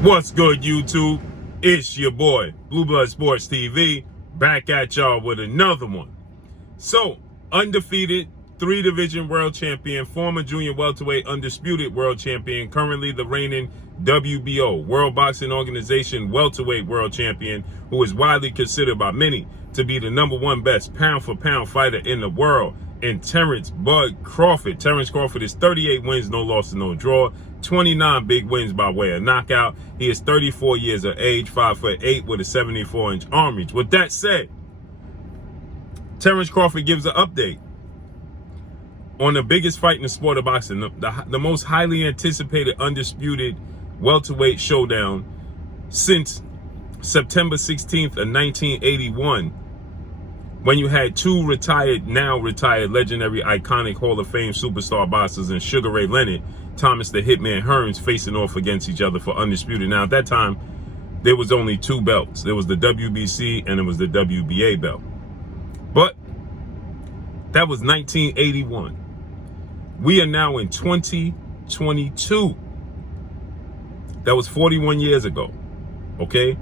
What's good, YouTube? It's your boy, Blue Blood Sports TV, back at y'all with another one. So, undefeated, 3-division world champion, former junior welterweight undisputed world champion, currently the reigning WBO, World Boxing Organization welterweight world champion, who is widely considered by many to be the #1 best pound-for-pound fighter in the world, and Terence "Bud" Crawford. Terence Crawford is 38 wins, no loss, no draw, 29 big wins by way of knockout. He is 34 years of age, 5'8", with a 74-inch arm reach. With that said, Terence Crawford gives an update on the biggest fight in the sport of boxing, the most highly anticipated undisputed welterweight showdown since September 16th of 1981, when you had two now retired, legendary, iconic Hall of Fame superstar boxers in Sugar Ray Leonard, Thomas the Hitman Hearns, facing off against each other for undisputed. Now, at that time, there was only two belts. There was the WBC and it was the WBA belt. But that was 1981. We are now in 2022. That was 41 years ago, okay?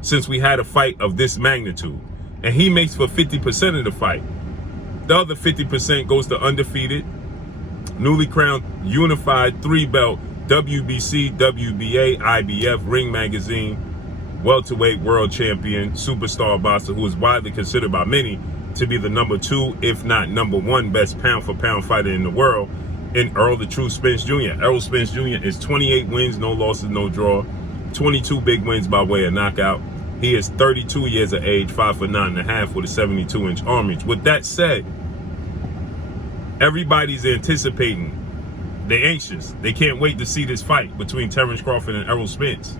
Since we had a fight of this magnitude. And he makes for 50% of the fight. The other 50% goes to undefeated, newly crowned, unified 3-belt WBC, WBA, IBF, Ring Magazine, welterweight world champion, superstar boxer, who is widely considered by many to be the #2, if not #1 best pound-for-pound fighter in the world, in Errol the True Spence Jr. Errol Spence Jr. is 28 wins, no losses, no draw, 22 big wins by way of knockout. He is 32 years of age, 5'9.5", with a 72-inch arm reach. With that said, everybody's anticipating. They're anxious. They can't wait to see this fight between Terence Crawford and Errol Spence.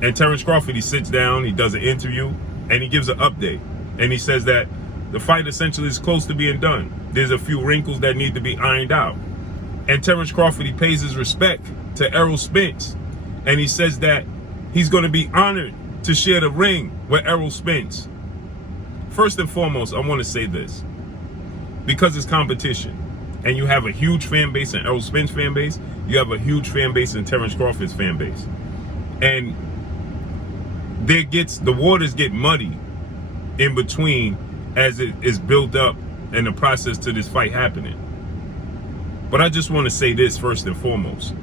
And Terence Crawford, he sits down, he does an interview, and he gives an update. And he says that the fight essentially is close to being done. There's a few wrinkles that need to be ironed out. And Terence Crawford, he pays his respect to Errol Spence. And he says that he's going to be honored to share the ring with Errol Spence. First and foremost, I want to say this. Because it's competition, and you have a huge fan base in Errol Spence fan base, you have a huge fan base in Terence Crawford's fan base. And the waters get muddy in between as it is built up in the process to this fight happening. But I just want to say this first and foremost.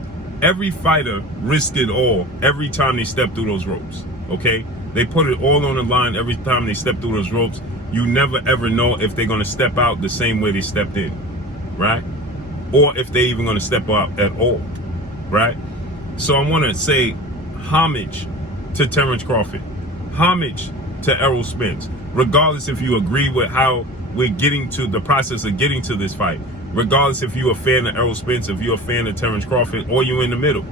Every fighter risked it all every time they step through those ropes, okay? They put it all on the line every time they step through those ropes. You never ever know if they're going to step out the same way they stepped in, right? Or if they're even going to step out at all, right? So I want to say homage to Terence Crawford, homage to Errol Spence, regardless if you agree with how we're getting to the process of getting to this fight, regardless if you're a fan of Errol Spence, if you're a fan of Terence Crawford, or you're in the middle,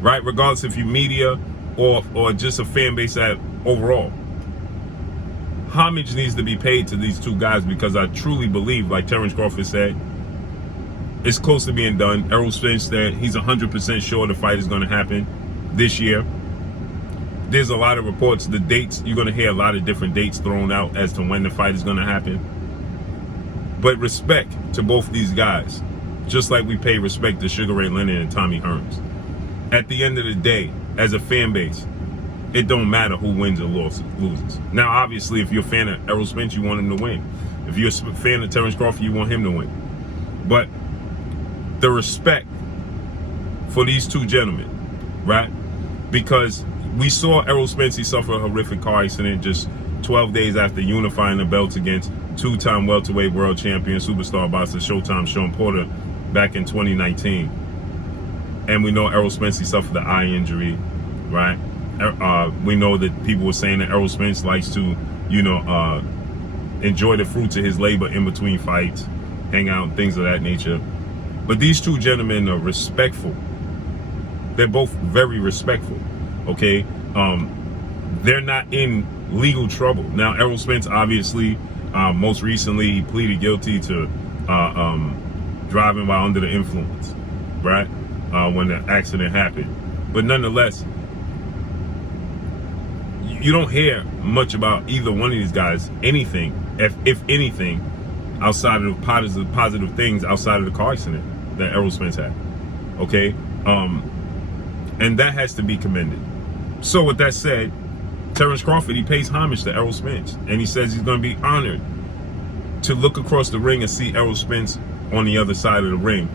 right? Regardless if you're media or just a fan base overall. Homage needs to be paid to these two guys, because I truly believe, like Terence Crawford said, it's close to being done. Errol Spence said he's 100% sure the fight is going to happen this year. There's a lot of reports, the dates, you're going to hear a lot of different dates thrown out as to when the fight is going to happen. But respect to both these guys, just like we pay respect to Sugar Ray Leonard and Tommy Hearns. At the end of the day, as a fan base, it don't matter who wins or loses. Now, obviously, if you're a fan of Errol Spence, you want him to win. If you're a fan of Terence Crawford, you want him to win. But the respect for these two gentlemen, right? Because we saw Errol Spence, he suffered a horrific car accident just 12 days after unifying the belts against two-time welterweight world champion, superstar boxer, Showtime Shawn Porter, back in 2019. And we know Errol Spence, he suffered the eye injury, right? We know that people were saying that Errol Spence likes to, enjoy the fruits of his labor in between fights, hang out, things of that nature. But these two gentlemen are respectful. They're both very respectful, okay? They're not in legal trouble. Now, Errol Spence, obviously, most recently, he pleaded guilty to driving while under the influence, right? When the accident happened. But nonetheless, you don't hear much about either one of these guys, anything, if anything, outside of positive things outside of the car accident that Errol Spence had. Okay, And that has to be commended. So with that said, Terence Crawford, he pays homage to Errol Spence. And he says he's going to be honored to look across the ring and see Errol Spence on the other side of the ring.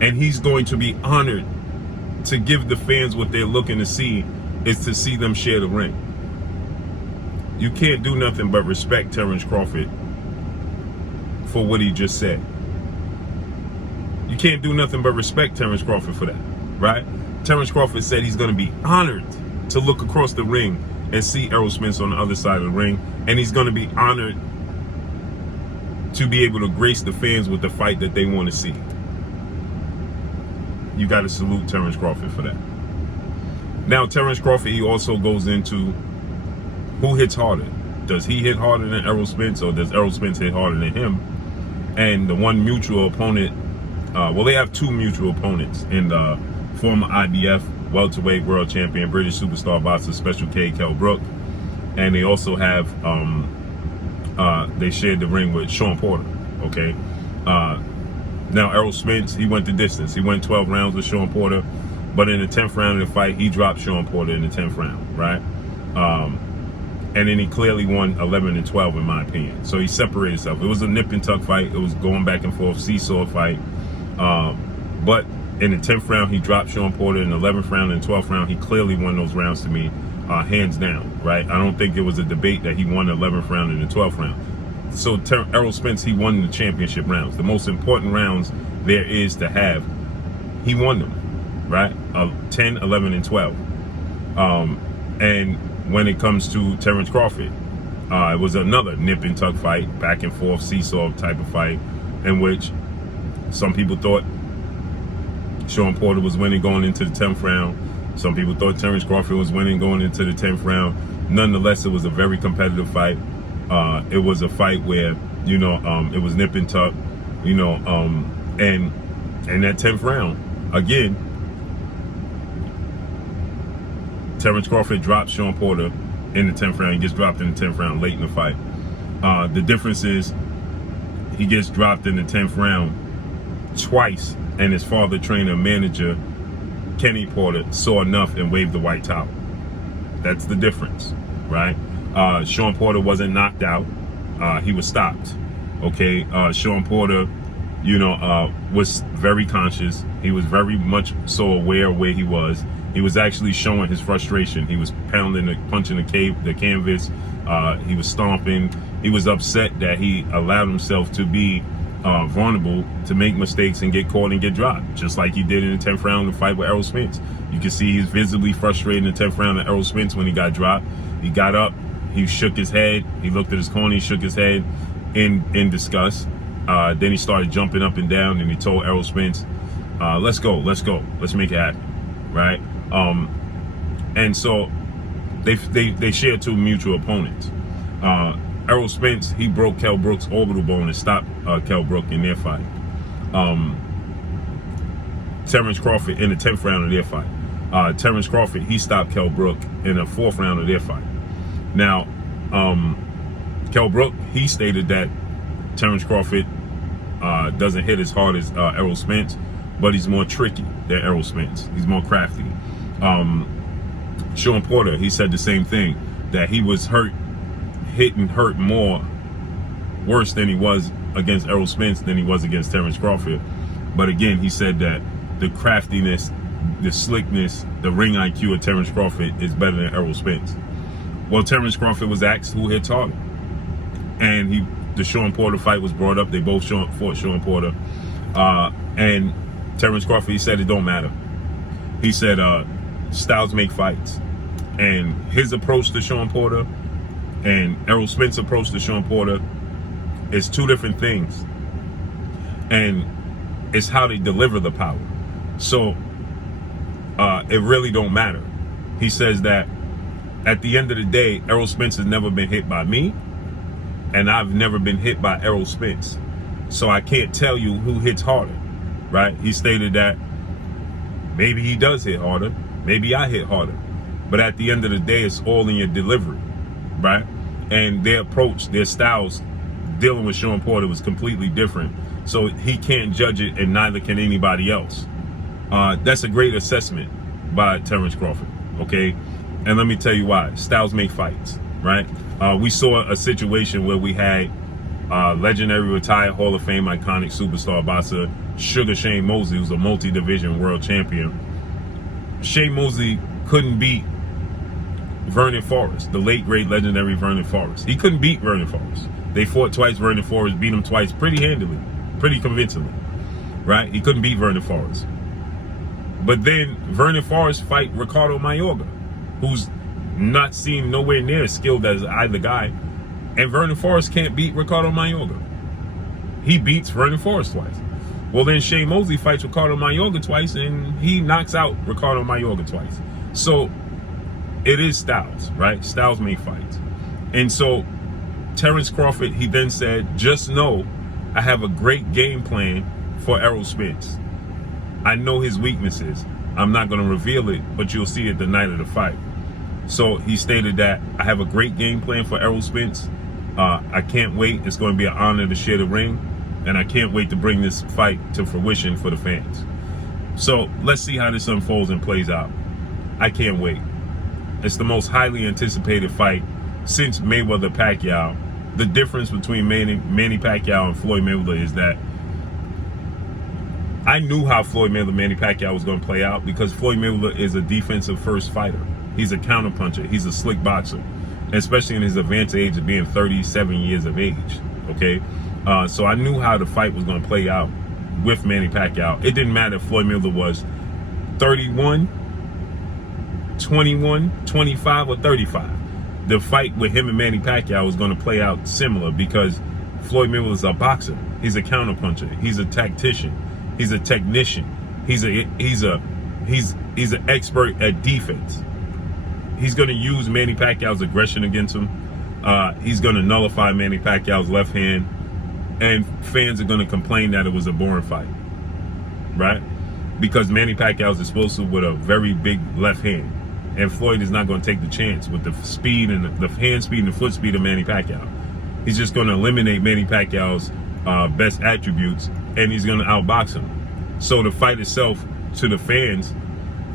And he's going to be honored to give the fans what they're looking to see, is to see them share the ring. You can't do nothing but respect Terence Crawford for what he just said. You can't do nothing but respect Terence Crawford for that, right? Terence Crawford said he's going to be honored to look across the ring and see Errol Spence on the other side of the ring. And he's going to be honored to be able to grace the fans with the fight that they want to see. You got to salute Terence Crawford for that. Now, Terence Crawford, he also goes into who hits harder. Does he hit harder than Errol Spence, or does Errol Spence hit harder than him? And the one mutual opponent, well, they have two mutual opponents in the former IBF welterweight world champion, British superstar boxer, Special K, Kell Brook. And they also have, they shared the ring with Shawn Porter, okay? Now, Errol Spence, he went the distance. He went 12 rounds with Shawn Porter, but in the 10th round of the fight, he dropped Shawn Porter in the 10th round, right? And then he clearly won 11 and 12, in my opinion. So he separated himself. It was a nip and tuck fight. It was going back and forth, seesaw fight. But in the 10th round, he dropped Shawn Porter. In the 11th round and 12th round, he clearly won those rounds to me, hands down, right? I don't think it was a debate that he won the 11th round and the 12th round. So Errol Spence, he won the championship rounds. The most important rounds there is to have. He won them, right? 10, 11, and 12. And when it comes to Terence Crawford, it was another nip and tuck fight, back and forth, seesaw type of fight, in which some people thought Shawn Porter was winning going into the 10th round. Some people thought Terence Crawford was winning going into the 10th round. Nonetheless, it was a very competitive fight. It was a fight where, you know, it was nip and tuck, you know, and that 10th round, again, Terence Crawford dropped Shawn Porter in the 10th round. He gets dropped in the 10th round late in the fight. The difference is he gets dropped in the 10th round twice, and his father, trainer, manager, Kenny Porter, saw enough and waved the white towel. That's the difference, right? Shawn Porter wasn't knocked out. He was stopped, okay? Shawn Porter, you know, was very conscious. He was very much so aware of where he was. He was actually showing his frustration. He was pounding, punching the canvas. He was stomping. He was upset that he allowed himself to be vulnerable, to make mistakes and get caught and get dropped, just like he did in the 10th round in the fight with Errol Spence. You can see he's visibly frustrated in the 10th round of Errol Spence when he got dropped. He got up, he shook his head, he looked at his corner, he shook his head in disgust. Then he started jumping up and down, and he told Errol Spence, let's go, let's make it happen, right? And so they share two mutual opponents. Errol Spence, he broke Kell Brook's orbital bone and stopped Kell Brook in their fight. Terence Crawford in the 10th round of their fight. Terence Crawford, he stopped Kell Brook in the 4th round of their fight. Now, Kell Brook, he stated that Terence Crawford doesn't hit as hard as Errol Spence, but he's more tricky than Errol Spence. He's more crafty. Shawn Porter, he said the same thing, that he was hit more worse than he was against Errol Spence than he was against Terence Crawford. But again, he said that the craftiness, the slickness, the ring IQ of Terence Crawford is better than Errol Spence. Well, Terence Crawford was asked who hits harder, and the Shawn Porter fight was brought up. They both fought Shawn Porter, and Terence Crawford, he said it don't matter. He said styles make fights, and his approach to Shawn Porter and Errol Spence's approach to Shawn Porter is two different things, and it's how they deliver the power. So it really don't matter. He says that at the end of the day, Errol Spence has never been hit by me, and I've never been hit by Errol Spence. So I can't tell you who hits harder, right? He stated that maybe he does hit harder, maybe I hit harder, but at the end of the day, it's all in your delivery, right? And their approach, their styles dealing with Shawn Porter was completely different. So he can't judge it, and neither can anybody else. That's a great assessment. by Terence Crawford, okay? And let me tell you why. Styles make fights, right? We saw a situation where we had legendary retired Hall of Fame iconic superstar boxer Sugar Shane Mosley, who's a multi-division world champion. Shane Mosley couldn't beat Vernon Forrest, the late great legendary Vernon Forrest. He couldn't beat Vernon Forrest. They fought twice. Vernon Forrest beat him twice pretty handily, pretty convincingly, right? He couldn't beat Vernon Forrest. But then Vernon Forrest fight Ricardo Mayorga, who's not seen nowhere near as skilled as either guy. And Vernon Forrest can't beat Ricardo Mayorga. He beats Vernon Forrest twice. Well, then Shane Mosley fights Ricardo Mayorga twice, and he knocks out Ricardo Mayorga twice. So it is Styles, right? Styles make fights. And so Terence Crawford, he then said, just know I have a great game plan for Errol Spence. I know his weaknesses. I'm not going to reveal it, but you'll see it the night of the fight. So he stated that I have a great game plan for Errol Spence. I can't wait. It's going to be an honor to share the ring. And I can't wait to bring this fight to fruition for the fans. So let's see how this unfolds and plays out. I can't wait. It's the most highly anticipated fight since Mayweather Pacquiao. The difference between Manny Pacquiao and Floyd Mayweather is that I knew how Floyd Mayweather Manny Pacquiao was going to play out because Floyd Mayweather is a defensive first fighter. He's a counterpuncher. He's a slick boxer, especially in his advanced age of being 37 years of age. Okay, so I knew how the fight was going to play out with Manny Pacquiao. It didn't matter if Floyd Mayweather was 31, 21, 25, or 35. The fight with him and Manny Pacquiao was going to play out similar because Floyd Mayweather is a boxer. He's a counterpuncher. He's a tactician. He's a technician. He's an expert at defense. He's going to use Manny Pacquiao's aggression against him. He's going to nullify Manny Pacquiao's left hand, and fans are going to complain that it was a boring fight, right? Because Manny Pacquiao's explosive with a very big left hand, and Floyd is not going to take the chance with the speed and the hand speed and the foot speed of Manny Pacquiao. He's just going to eliminate Manny Pacquiao's best attributes, and he's going to outbox him. So the fight itself, to the fans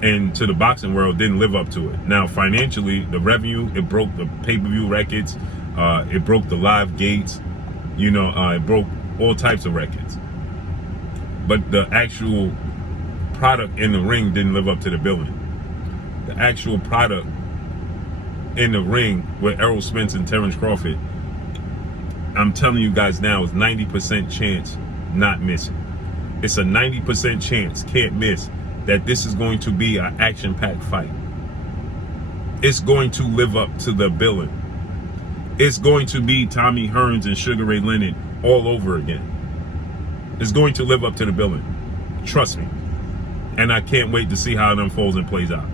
and to the boxing world, didn't live up to it. Now, financially, the revenue, it broke the pay-per-view records, it broke the live gates, it broke all types of records. But the actual product in the ring didn't live up to the billing. The actual product in the ring with Errol Spence and Terence Crawford, I'm telling you guys now, is 90% chance not missing. It's a 90% chance, can't miss, that this is going to be an action-packed fight. It's going to live up to the billing. It's going to be Tommy Hearns and Sugar Ray Leonard all over again. It's going to live up to the billing. Trust me. And I can't wait to see how it unfolds and plays out.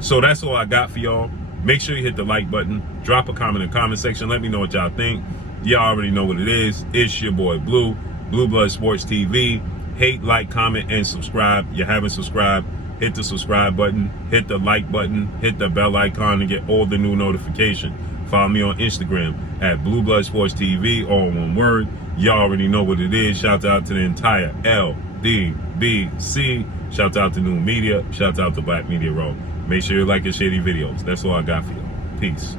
So that's all I got for y'all. Make sure you hit the like button. Drop a comment in the comment section. Let me know what y'all think. Y'all already know what it is. It's your boy Blue, Blue Blood Sports TV. Hate, like, comment, and subscribe. You haven't subscribed, hit the subscribe button, hit the like button, hit the bell icon to get all the new notifications. Follow me on Instagram at Blue Blood Sports TV, all one word. Y'all already know what it is. Shout out to the entire LDBC. Shout out to New Media. Shout out to Black Media Row. Make sure you like and share these videos. That's all I got for you. Peace.